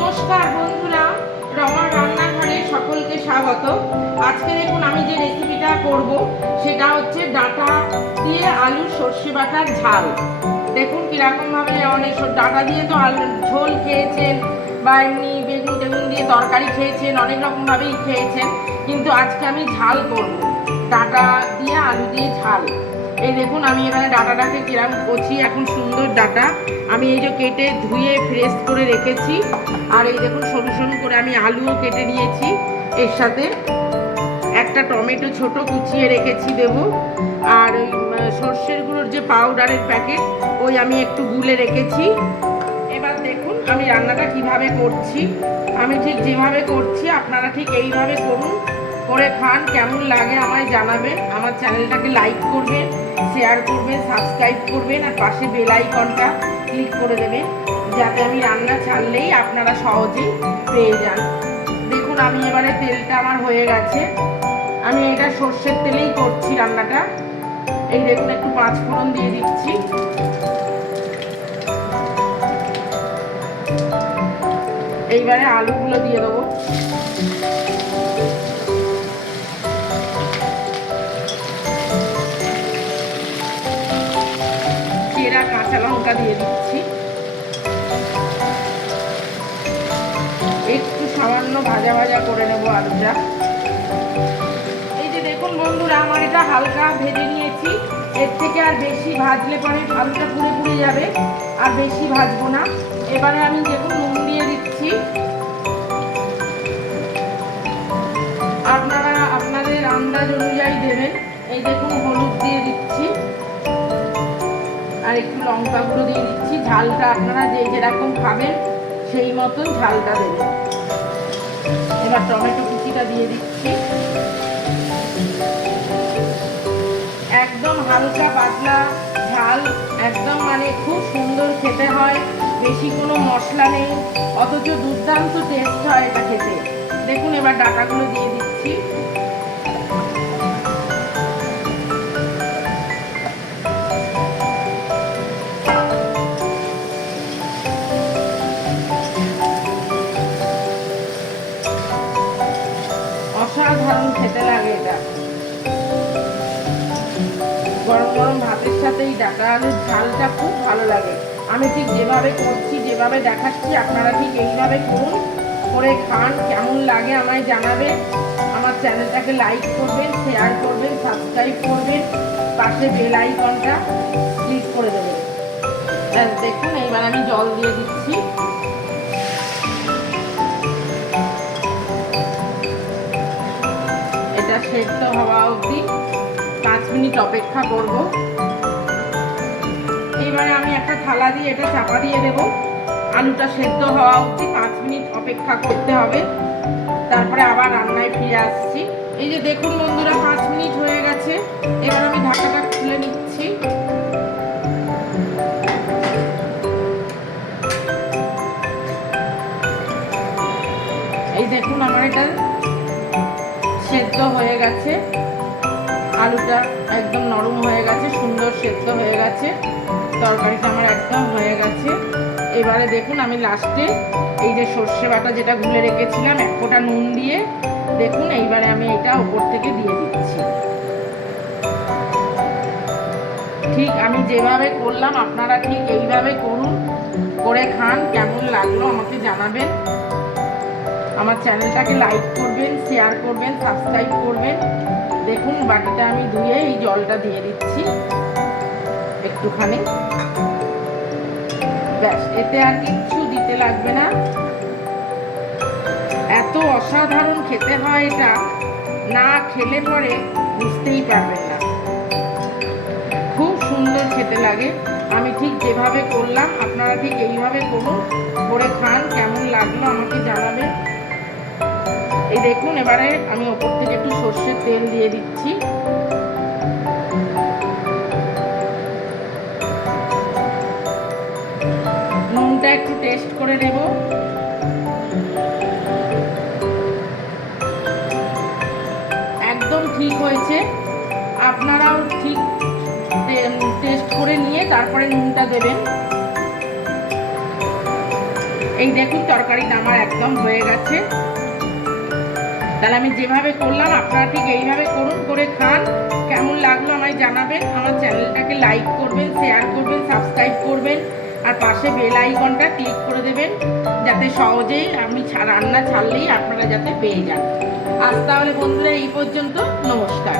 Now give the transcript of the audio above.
নমস্কার বন্ধুরা, রমার রান্নাঘরে সকলকে স্বাগত। আজকে দেখুন আমি যে রেসিপিটা করব সেটা হচ্ছে ডাঁটা দিয়ে আলু সর্ষে বাটার ঝাল। দেখুন কিরকম ভাবে অনেক ডাঁটা দিয়ে তো আলু ঝোল খেয়েছেন বা এমনি বেগুন টেগুন দিয়ে তরকারি খেয়েছেন, অনেক রকম ভাবেই খেয়েছেন, কিন্তু আজকে আমি ঝাল করব, ডাঁটা দিয়ে আলু দিয়ে ঝাল। এই দেখুন আমি এখানে ডাঁটাটাকে কিরকম কচি এখন সুন্দর ডাঁটা আমি এই যে কেটে ধুয়ে ফ্রেশ করে রেখেছি। আর এই দেখুন সরু সরু করে আমি আলুও কেটে নিয়েছি, এর সাথে একটা টমেটো ছোট কুচিয়ে রেখেছি দেব। আর ওই সর্ষের গুঁড়োর যে পাউডারের প্যাকেট ওই আমি একটু গুলে রেখেছি। এবার দেখুন আমি রান্নাটা কিভাবে করছি। আমি ঠিক যেভাবে করছি আপনারা ঠিক এইভাবে করুন, করে খান, কেমন লাগে আমায় জানাবেন। আমার চ্যানেলটাকে লাইক করবেন, শেয়ার করবেন, সাবস্ক্রাইব করবেন আর পাশে বেল আইকনটা ক্লিক করে দেবেন, যাতে আমি রান্না ছাড়লেই আপনারা সহজেই পেয়ে যান। দেখুন আমি এবারে তেলটা আমার হয়ে গেছে, আমি এটা সর্ষের তেলেই করছি রান্নাটা। এই দেখুন একটু 5 ফোড়ন দিয়ে দিচ্ছি। এইবারে আলুগুলো দিয়ে দেবো। চেরা কাঁচা লঙ্কা দিয়ে দিচ্ছি। একটু সামান্য ভাজা ভাজা করে নেবো আলুটা। এই যে দেখুন বন্ধুরা আমার এটা হালকা ভেজে নিয়েছি, এর থেকে আর বেশি ভাজলে পরে আলুটা পুড়ে পুড়ে যাবে, আর বেশি ভাজবো না। এবারে আমি দেখুন নুন দিয়ে দিচ্ছি। আপনারা আপনাদের আন্দাজ অনুযায়ী দেবেন। এই দেখুন হলুদ দিয়ে দিচ্ছি আর একটু লঙ্কা গুঁড়ো দিয়ে দিচ্ছি। ঝালটা আপনারা যেরকম খাবেন সেই মতন ঝালটা দেবেন। এবার টমেটো কুচিটা দিয়ে দিচ্ছি। একদম হালকা পাতলা ঝাল, একদম মানে খুব সুন্দর খেতে হয়, বেশি কোনো মশলা নেই, অথচ দুর্দান্ত টেস্ট হয় এটা খেতে। দেখুন এবার ডাঁটাগুলো দিয়ে দিচ্ছি। অসাধারণ খেতে লাগে এটা, গরম গরম ভাতের সাথে এই ডাঁটা আলুর ঝালটা খুব ভালো লাগে। আমি ঠিক যেভাবে করছি, যেভাবে দেখাচ্ছি আপনারা ঠিক এইভাবে করুন, করে খান, কেমন লাগে আমায় জানাবেন। আমার চ্যানেলটাকে লাইক করবেন, শেয়ার করবেন, সাবস্ক্রাইব করবেন, পাশে বেল আইকনটা ক্লিক করে দেবেন। দেখুন এইবার আমি জল দিয়ে দিচ্ছি। এটা সেদ্ধ হওয়া অবধি 5 মিনিট অপেক্ষা করব। এইবারে আমি একটা থালা দিয়ে এটা চাপা দিয়ে দেব। আলুটা সেদ্ধ হওয়া অবধি 5 মিনিট অপেক্ষা করতে হবে, তারপরে আবার রান্নায় ফিরে আসছি। এই যে দেখুন বন্ধুরা 5 মিনিট হয়ে গেছে। এবার আমি ঢাকাটা খুলে নিচ্ছি। এই দেখুন আমার এটা সেদ্ধ হয়ে গেছে, আলুটা একদম নরম হয়ে গেছে, সুন্দর সেদ্ধ হয়ে গেছে, তরকারিটা আমার একদম হয়ে গেছে। এবারে দেখুন আমি লাস্টে এই যে সর্ষে বাটা যেটা গুলে রেখেছিলাম এক ফোঁটা নুন দিয়ে, দেখুন এইবারে আমি এটা উপর থেকে দিয়ে দিচ্ছি। ঠিক আমি যেভাবে করলাম আপনারা ঠিক এইভাবে করুন, করে খান, কেমন লাগলো আমাকে জানাবেন। আমার চ্যানেলটাকে লাইক করবেন, শেয়ার করবেন, সাবস্ক্রাইব করবেন। দেখুন বাটিটা আমি ধুয়ে এই জলটা দিয়ে দিচ্ছি একটুখানি, ব্যাস, এতে আর কিচ্ছু দিতে লাগবে না। এত অসাধারণ খেতে হয় এটা, না খেলে পরে বুঝতেই পারবেন না, খুব সুন্দর খেতে লাগে। আমি ঠিক যেভাবে করলাম আপনারা ঠিক এইভাবে করুন, করে খান, কেমন লাগলো আমাকে জানাবেন। এই দেখুন এবারে আমি ওপর থেকে একটু সর্ষের তেল দিয়ে দিচ্ছি। নুনটা একটু টেস্ট করে নেব। একদম ঠিক হয়েছে, আপনারাও ঠিক টেস্ট করে নিয়ে তারপরে নুনটা দেবেন। এই দেখুন তরকারিটা আমার একদম হয়ে গেছে। তাহলে আমি যেভাবে করলাম আপনারা ঠিক এইভাবে করুন, করে খান। কেমন লাগলো আমায় জানাবেন। আমার চ্যানেলটাকে লাইক করবেন, শেয়ার করবেন, সাবস্ক্রাইব করবেন, আর পাশে বেল আইকনটা ক্লিক করে দেবেন, যাতে সহজেই আমি রান্না ছাড়লেই আপনারা যাতে পেয়ে যান। আজ তাহলে বন্ধুরা এই পর্যন্ত, নমস্কার।